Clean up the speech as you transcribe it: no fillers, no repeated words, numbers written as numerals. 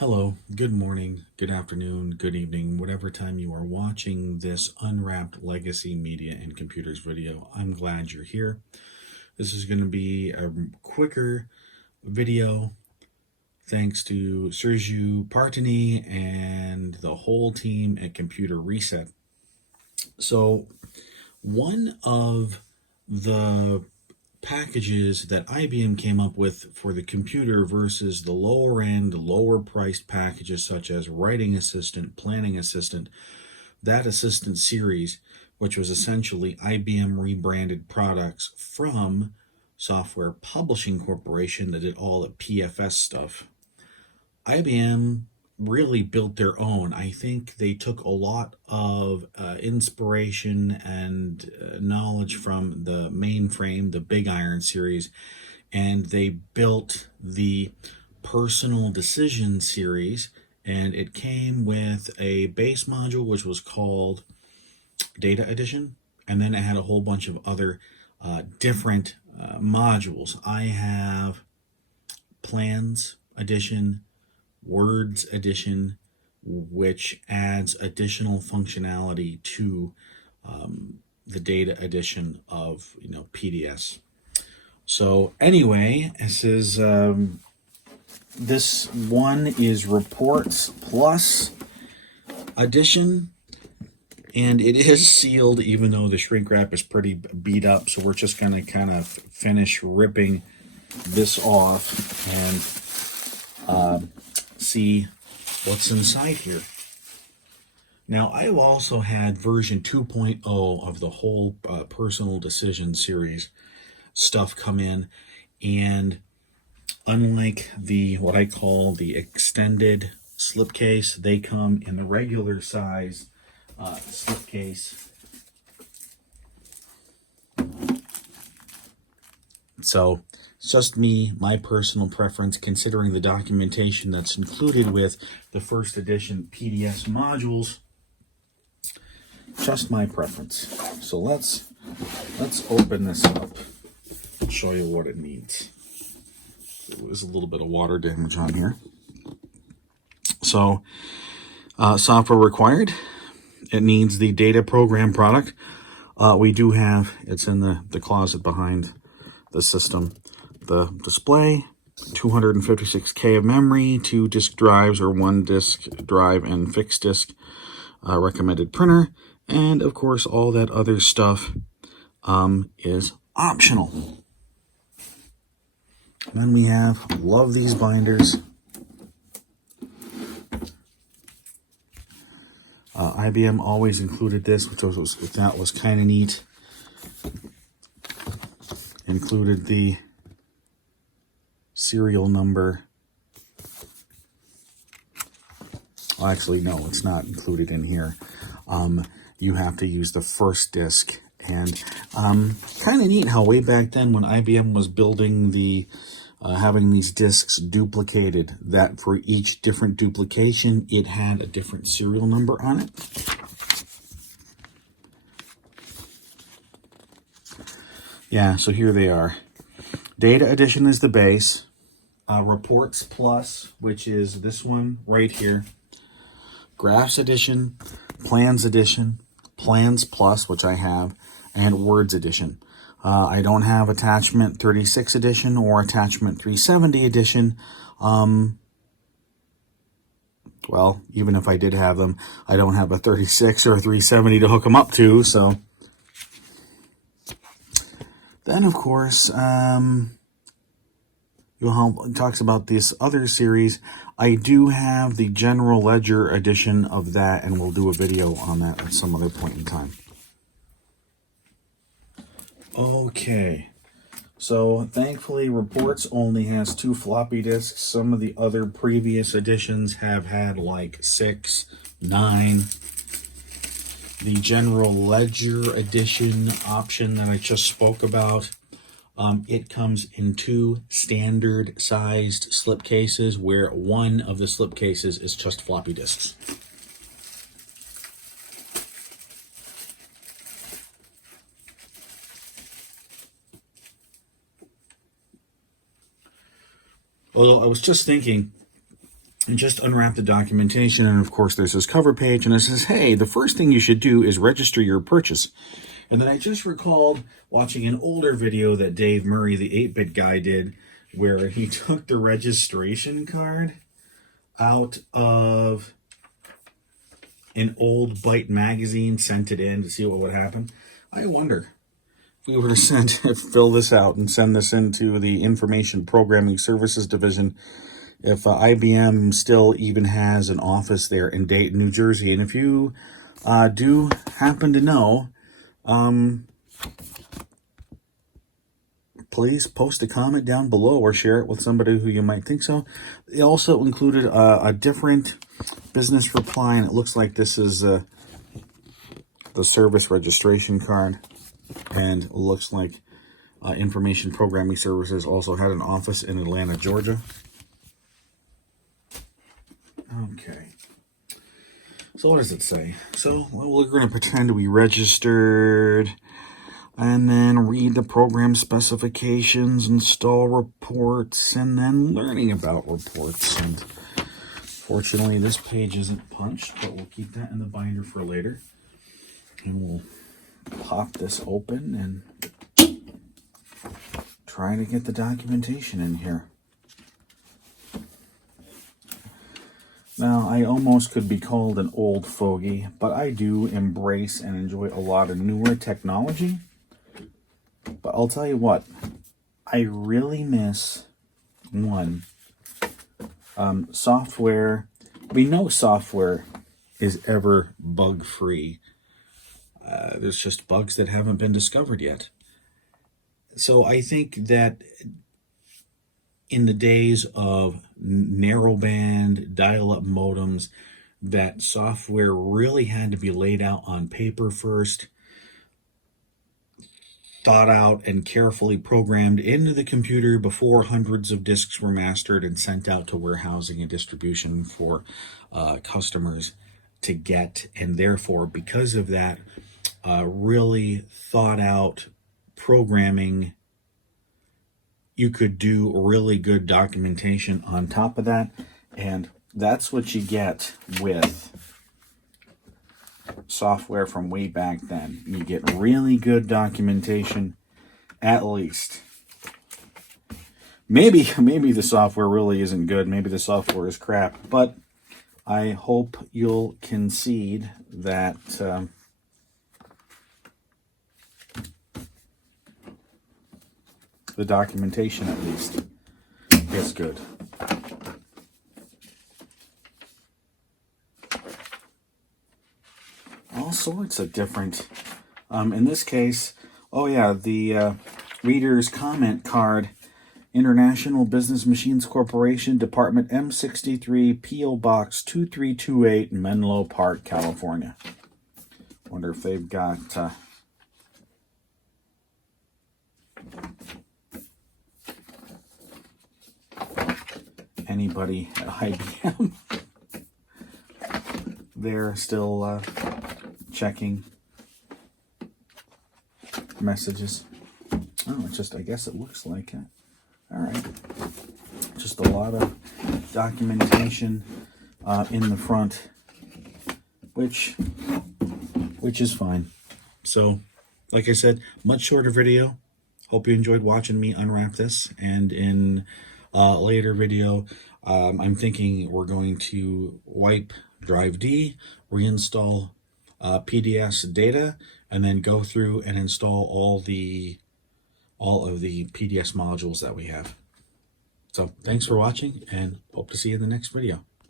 Hello, good morning, good afternoon, good evening, whatever time you are watching this Unwrapped Legacy Media and Computers video. I'm glad you're here. This is going to be a quicker video thanks to Sergio Partini and the whole team at Computer Reset. So, one of the packages that IBM came up with for the computer versus the lower end, lower priced packages such as Writing Assistant, Planning Assistant, that Assistant series, which was essentially IBM rebranded products from Software Publishing Corporation that did all the PFS stuff. IBM really built their own. I think they took a lot of inspiration and knowledge from the Mainframe, the Big Iron series, and they built the Personal Decision series. And it came with a base module which was called Data Edition, and then it had a whole bunch of other different modules. I have Plans Edition, Words Edition, which adds additional functionality to the data edition of PDS. So anyway, this one is Reports Plus Edition, and it is sealed even though the shrink wrap is pretty beat up. So we're just going to kind of finish ripping this off and see what's inside here. Now, I've also had version 2.0 of the whole Personal Decision series stuff come in, and unlike the what I call the extended slipcase, they come in the regular size slipcase. So it's just me, my personal preference, considering the documentation that's included with the first edition PDS modules. Just my preference. So let's open this up and show you what it needs. There's a little bit of water damage on here. So software required. It needs the data program product. We do have, it's in the closet behind the system, the display, 256K of memory, 2 disk drives or 1 disk drive and fixed disk, recommended printer, and of course all that other stuff is optional. Then we have, love these binders. IBM always included this, which was kind of neat. Included the serial number. Well, actually, no, it's not included in here. You have to use the first disk. And kind of neat how way back then when IBM was building the having these disks duplicated, that for each different duplication, it had a different serial number on it. Yeah, so here they are. Data Edition is the base. Reports Plus, which is this one right here. Graphs Edition, Plans Edition, Plans Plus, which I have, and Words Edition. I don't have Attachment 36 Edition or Attachment 370 Edition. Well, even if I did have them, I don't have a 36 or a 370 to hook them up to, so... Then, of course, it talks about this other series. I do have the General Ledger edition of that, and we'll do a video on that at some other point in time. Okay, so thankfully, Reports only has 2 floppy disks. Some of the other previous editions have had like 6, 9. The General Ledger Edition option that I just spoke about, it comes in 2 standard sized slipcases where one of the slipcases is just floppy disks. Although I was just thinking, and just unwrap the documentation. And of course, there's this cover page, and it says, hey, the first thing you should do is register your purchase. And then I just recalled watching an older video that Dave Murray, the 8-bit guy, did, where he took the registration card out of an old Byte magazine, sent it in to see what would happen. I wonder if we were to fill this out and send this into the Information Programming Services Division, if IBM still even has an office there in Dayton, New Jersey. And if you do happen to know, please post a comment down below or share it with somebody who you might think so. It also included a different business reply, and it looks like this is the service registration card, and it looks like Information Programming Services also had an office in Atlanta, Georgia. Okay. So what does it say? So we're going to pretend we registered, and then read the program specifications, install reports, and then learning about reports. And fortunately, this page isn't punched, but we'll keep that in the binder for later. And we'll pop this open and try to get the documentation in here. Now, I almost could be called an old fogey, but I do embrace and enjoy a lot of newer technology. But I'll tell you what, I really miss one. Software. We know software is ever bug-free. There's just bugs that haven't been discovered yet. So I think that in the days of narrowband, dial-up modems, that software really had to be laid out on paper first, thought out and carefully programmed into the computer before hundreds of disks were mastered and sent out to warehousing and distribution for customers to get. And therefore, because of that, really thought out programming, you could do really good documentation on top of that. And that's what you get with software from way back then. You get really good documentation, at least. Maybe the software really isn't good. Maybe the software is crap. But I hope you'll concede that the documentation, at least, is good. All sorts of different, in this case, oh yeah, the reader's comment card, International Business Machines Corporation, Department M63, P.O. Box 2328, Menlo Park, California. Wonder if they've got anybody at IBM. They're still checking messages. Oh, it's just, I guess it looks like it. All right. Just a lot of documentation in the front, which is fine. So, like I said, much shorter video. Hope you enjoyed watching me unwrap this. And in a later video, I'm thinking we're going to wipe drive D, reinstall PDS data, and then go through and install all of the PDS modules that we have. So thanks for watching, and hope to see you in the next video.